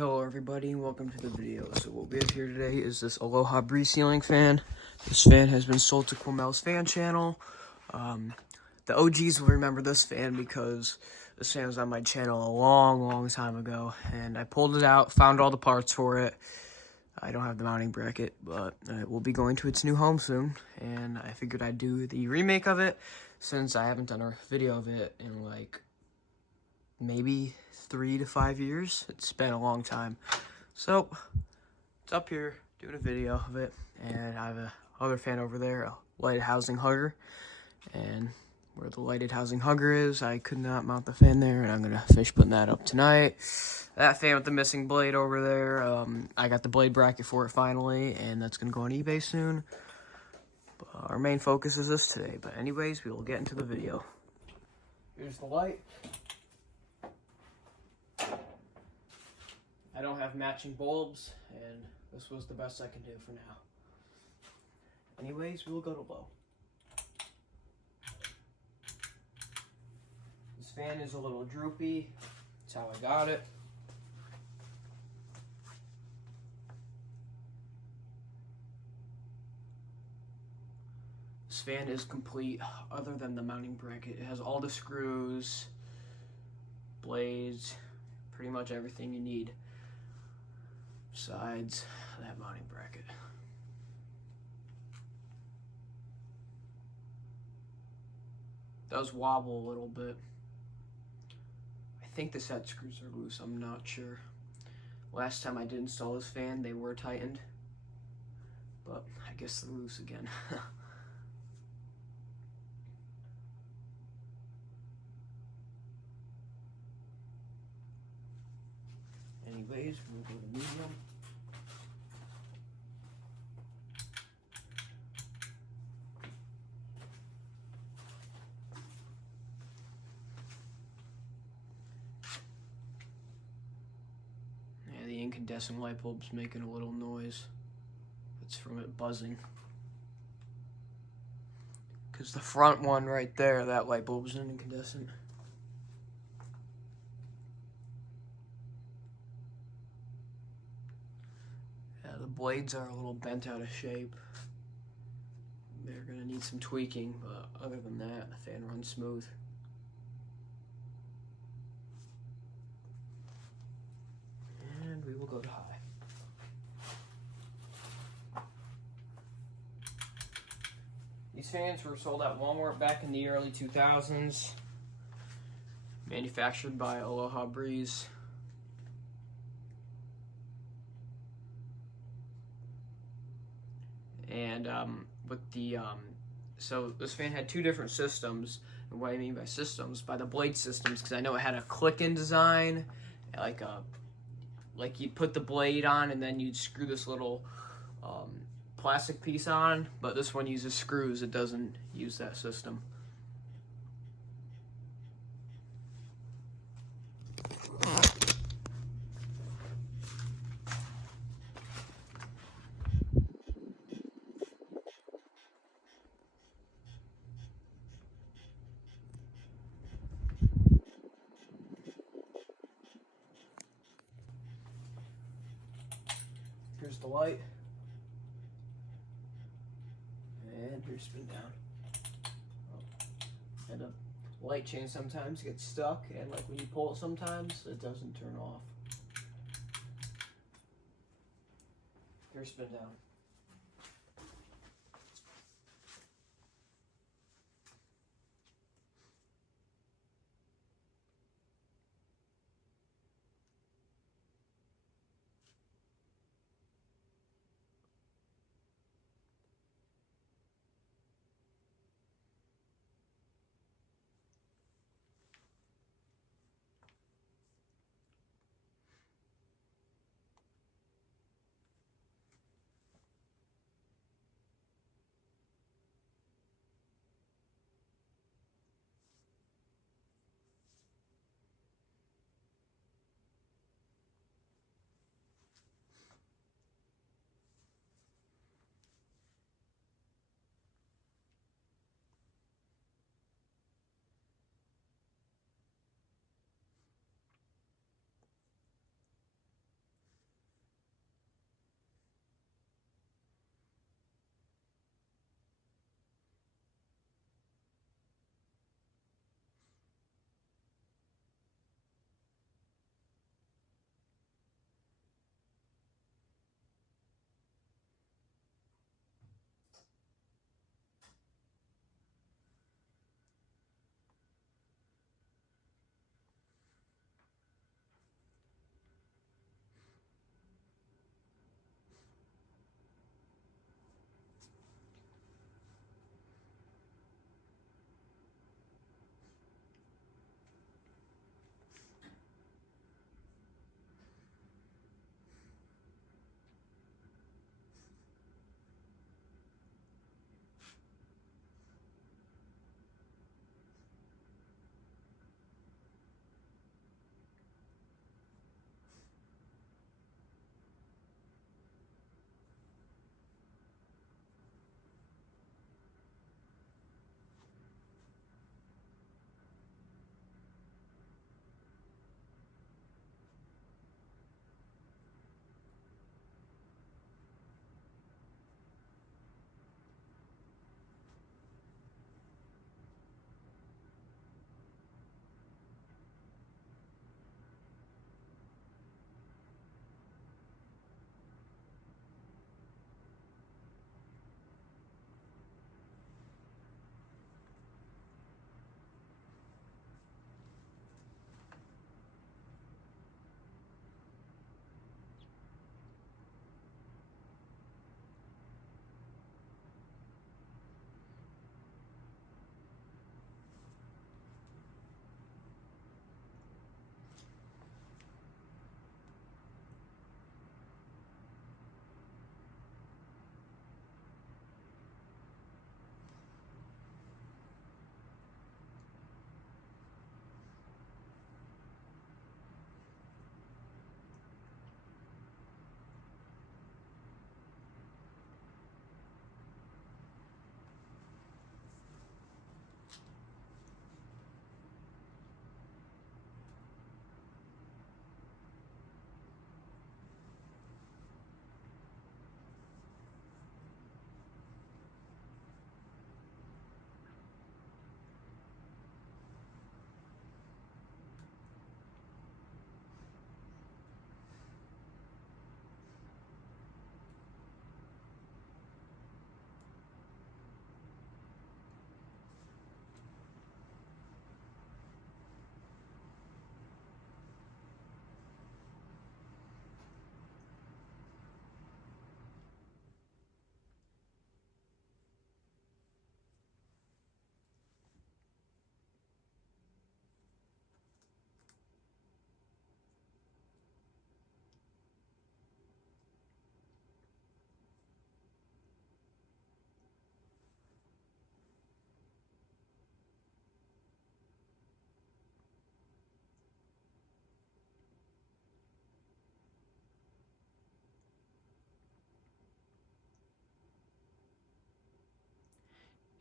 Hello everybody and welcome to the video. So what we have here today is this Aloha breeze ceiling fan. This fan has been sold to Quimel's fan channel. The OGs will remember this fan because this fan was on my channel a long time ago, and I pulled it out, found all the parts for it. I don't have the mounting bracket, but it will be going to its new home soon, and I figured I'd do the remake of it since I haven't done a video of it in like maybe 3 to 5 years. It's been a long time. So it's up here doing a video of it, and I have a other fan over there, a lighted housing hugger, and where the lighted housing hugger is, I could not mount the fan there, and I'm gonna finish putting that up tonight. That fan with the missing blade over there, I got the blade bracket for it finally, and that's gonna go on eBay soon. But our main focus is this today. But anyways, we will get into the video. Here's the light. I don't have matching bulbs, and this was the best I can do for now. Anyways, we will go to low. This fan is a little droopy. That's how I got it. This fan is complete other than the mounting bracket. It has all the screws, blades, pretty much everything you need besides that mounting bracket. It does wobble a little bit. I think the set screws are loose, I'm not sure. Last time I did install this fan, they were tightened, but I guess they're loose again. Anyways, we'll go to medium. Yeah, the incandescent light bulb's making a little noise. It's from it buzzing. Because the front one right there, that light bulb's incandescent. The blades are a little bent out of shape. They're gonna need some tweaking, but other than that, the fan runs smooth. And we will go to high. These fans were sold at Walmart back in the early 2000s. Manufactured by Aloha Breeze. And with the so this fan had two different systems. And what I mean by systems, by the blade systems, because I know it had a click-in design, like you'd put the blade on and then you'd screw this little plastic piece on. But this one uses screws; it doesn't use that system. Here's the light, and here's spin down. And the light chain sometimes gets stuck, and like when you pull it sometimes, it doesn't turn off. Here's spin down.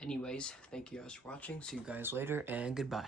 Anyways, thank you guys for watching. See you guys later, and goodbye.